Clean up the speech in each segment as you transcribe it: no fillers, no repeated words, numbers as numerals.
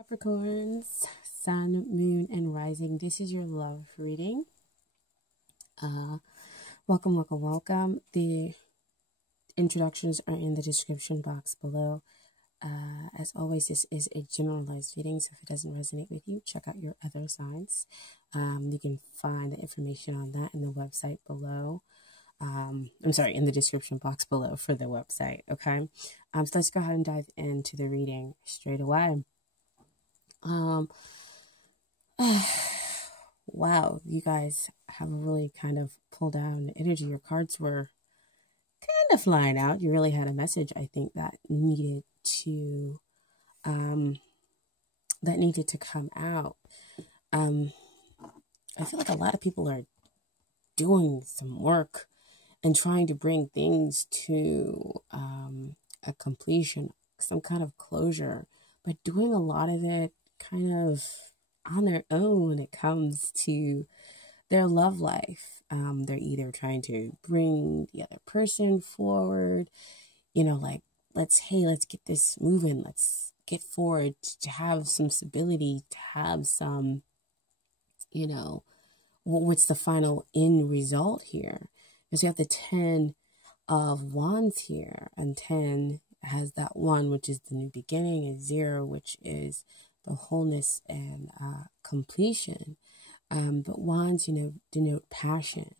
Capricorns, Sun, Moon, and Rising. This is your love reading. Welcome. The introductions are in the description box below. As always, this is a generalized reading, so if it doesn't resonate with you, check out your other signs. You can find the information on that in the website below. In the description box below for the website, okay? So let's go ahead and dive into the reading straight away. Wow, you guys have really kind of pulled down the energy. Your cards were kind of flying out. You really had a message, I think, that needed to come out. I feel like a lot of people are doing some work and trying to bring things to a completion, some kind of closure, but doing a lot of it kind of on their own when it comes to their love life. They're either trying to bring the other person forward, like, let's get this moving. Let's get forward to have some stability, to have some, what's the final end result here? Because we have the 10 of Wands here, and 10 has that 1, which is the new beginning, and 0, which is the wholeness and completion. But Wands, denote passion.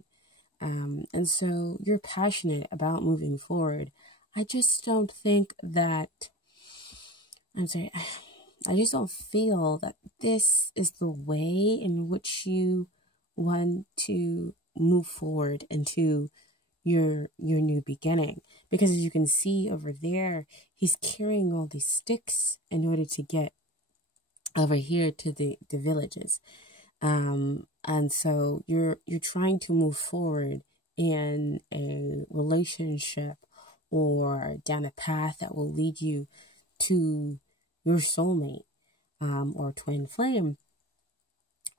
And so you're passionate about moving forward. I just don't think that, I just don't feel that this is the way in which you want to move forward into your new beginning. Because as you can see over there, he's carrying all these sticks in order to get over here to the villages. And so you're trying to move forward in a relationship or down a path that will lead you to your soulmate or twin flame.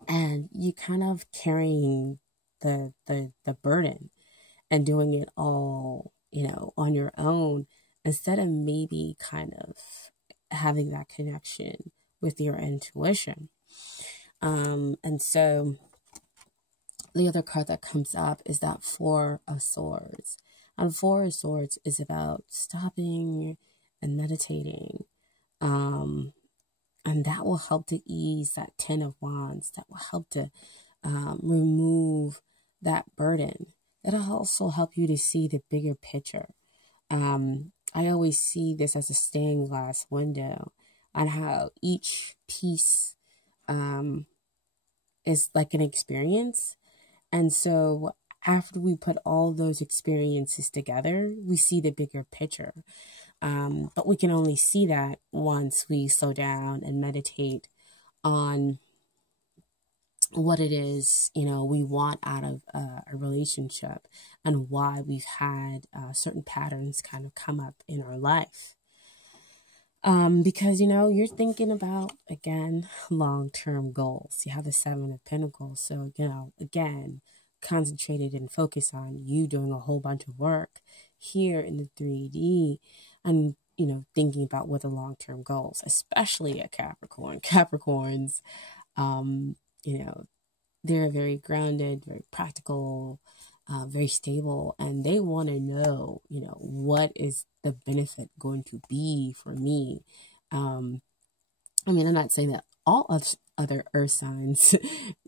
And you kind of carrying the burden and doing it all, on your own, instead of maybe kind of having that connection with your intuition. And so the other card that comes up is that 4 of Swords. And 4 of Swords is about stopping and meditating. And that will help to ease that 10 of Wands. That will help to remove that burden. It'll also help you to see the bigger picture. I always see this as a stained glass window, on how each piece is like an experience. And so after we put all those experiences together, we see the bigger picture. But we can only see that once we slow down and meditate on what it is, we want out of a relationship, and why we've had certain patterns kind of come up in our life. Because, you're thinking about, again, long-term goals. You have the 7 of Pentacles. So, again, concentrated and focused on you doing a whole bunch of work here in the 3D, and, thinking about what the long-term goals, especially a Capricorn. Capricorns, they're very grounded, very practical, very stable, and they want to know, what is the benefit going to be for me? I'm not saying that all other earth signs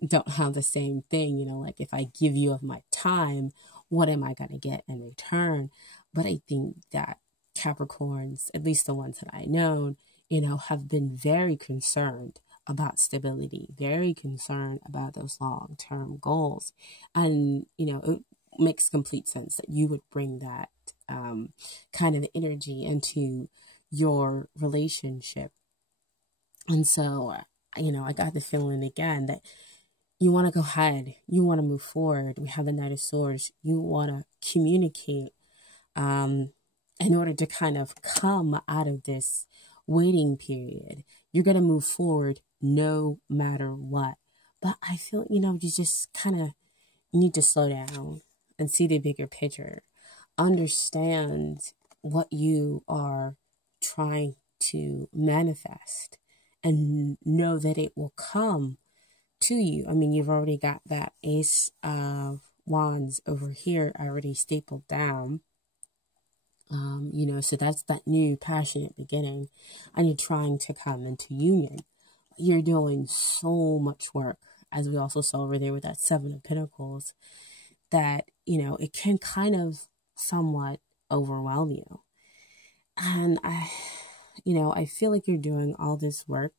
don't have the same thing, like, if I give you of my time, what am I going to get in return? But I think that Capricorns, at least the ones that I know, have been very concerned about stability, very concerned about those long-term goals. And, it makes complete sense that you would bring that kind of energy into your relationship. And so, I got the feeling again that you want to go ahead, you want to move forward. We have the Knight of Swords. You want to communicate in order to kind of come out of this waiting period. You're going to move forward no matter what. But I feel, you just kind of need to slow down and see the bigger picture. Understand what you are trying to manifest and know that it will come to you. I mean, you've already got that Ace of Wands over here already stapled down. You know, so that's that new passionate beginning, and you're trying to come into union. You're doing so much work, as we also saw over there with that Seven of Pentacles, that, you know, it can kind of somewhat overwhelm you. And I feel like you're doing all this work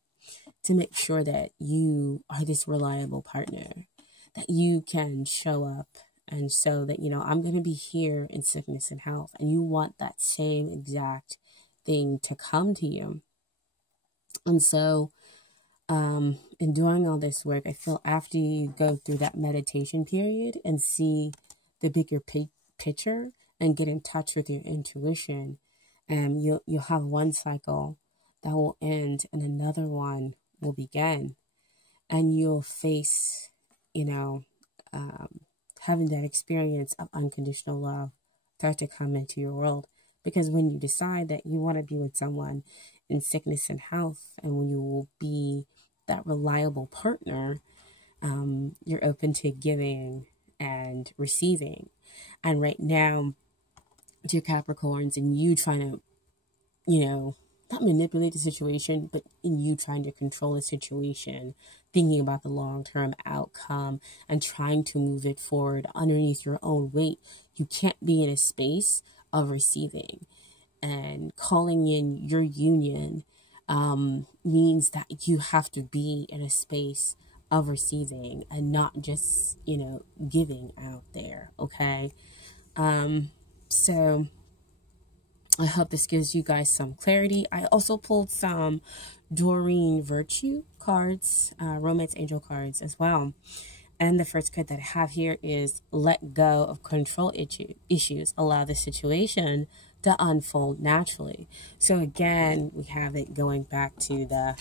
to make sure that you are this reliable partner, that you can show up and show that, you know, I'm going to be here in sickness and health. And you want that same exact thing to come to you. And so, in doing all this work, I feel after you go through that meditation period and see the bigger picture and get in touch with your intuition, you'll have one cycle that will end and another one will begin, and you'll face, you know, having that experience of unconditional love start to come into your world. Because when you decide that you want to be with someone in sickness and health, and when you will be that reliable partner, you're open to giving and receiving. And right now, to your Capricorns, and you trying to, you know, not manipulate the situation, but in you trying to control the situation, thinking about the long-term outcome and trying to move it forward underneath your own weight, you can't be in a space of receiving. And calling in your union means that you have to be in a space of receiving and not just, you know, giving out there, okay? So I hope this gives you guys some clarity. I also pulled some Doreen Virtue cards, Romance Angel cards as well. And the first card that I have here is let go of control issues. Allow the situation to unfold naturally. So again, we have it going back to the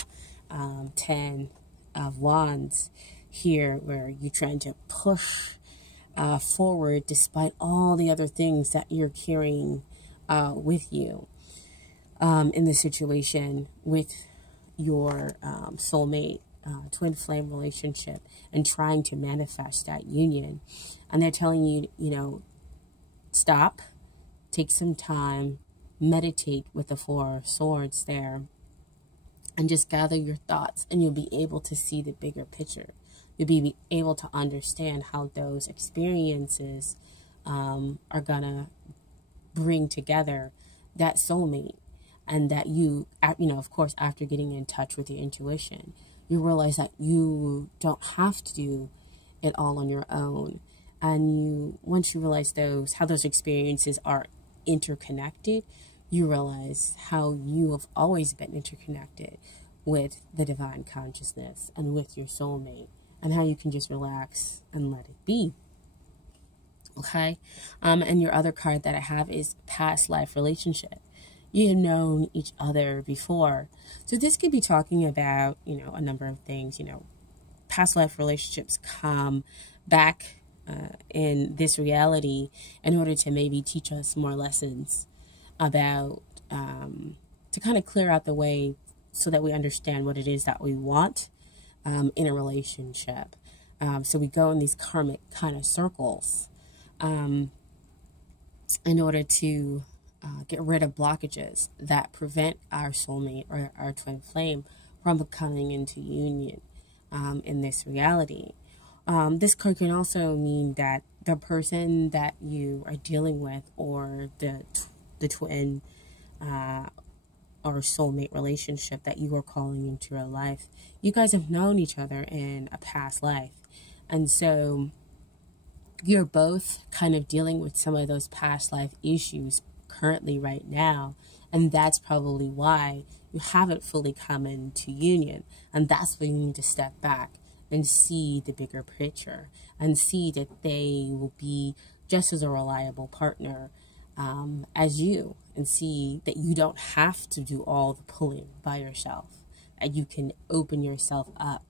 10 of Wands here, where you're trying to push forward despite all the other things that you're carrying with you in the situation with your soulmate, twin flame relationship, and trying to manifest that union. And they're telling you, you know, stop, take some time, meditate with the Four of Swords there, and just gather your thoughts, and you'll be able to see the bigger picture. You'll be able to understand how those experiences are gonna bring together that soulmate, and that you know, of course, after getting in touch with your intuition, you realize that you don't have to do it all on your own. And once you realize how those experiences are interconnected, you realize how you have always been interconnected with the divine consciousness and with your soulmate, and how you can just relax and let it be. Okay? And your other card that I have is past life relationship. You have known each other before. So this could be talking about, you know, a number of things. You know, past life relationships come back in this reality in order to maybe teach us more lessons about, to kind of clear out the way so that we understand what it is that we want in a relationship. So we go in these karmic kind of circles in order to get rid of blockages that prevent our soulmate or our twin flame from coming into union in this reality. This card can also mean that the person that you are dealing with, or the twin or soulmate relationship that you are calling into your life, you guys have known each other in a past life. And so you're both kind of dealing with some of those past life issues currently right now, and that's probably why you haven't fully come into union. And that's why you need to step back and see the bigger picture, and see that they will be just as a reliable partner as you, and see that you don't have to do all the pulling by yourself, that you can open yourself up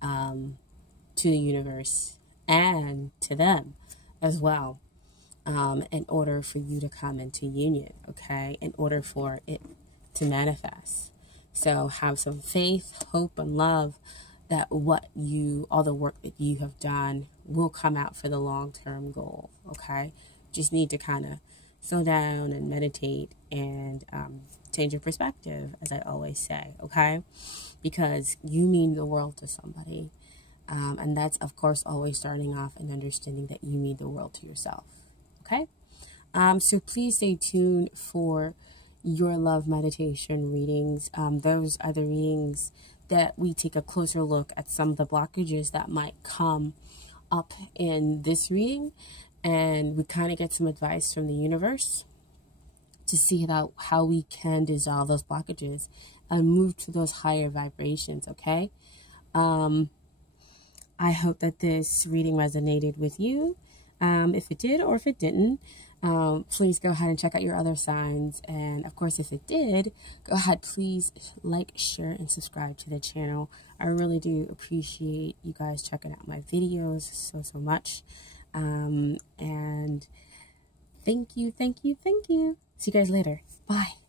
to the universe and to them as well, in order for you to come into union, okay? In order for it to manifest. So have some faith, hope, and love that all the work that you have done will come out for the long-term goal, okay? Just need to kind of slow down and meditate and change your perspective, as I always say, okay? Because you mean the world to somebody. And that's, of course, always starting off and understanding that you mean the world to yourself, okay? So please stay tuned for your love meditation readings. Those are the readings that we take a closer look at some of the blockages that might come up in this reading, and we kind of get some advice from the universe to see about how we can dissolve those blockages and move to those higher vibrations, okay? I hope that this reading resonated with you. If it did or if it didn't, please go ahead and check out your other signs. And of course, if it did, go ahead, please like, share, and subscribe to the channel. I really do appreciate you guys checking out my videos so much. And thank you. See you guys later. Bye.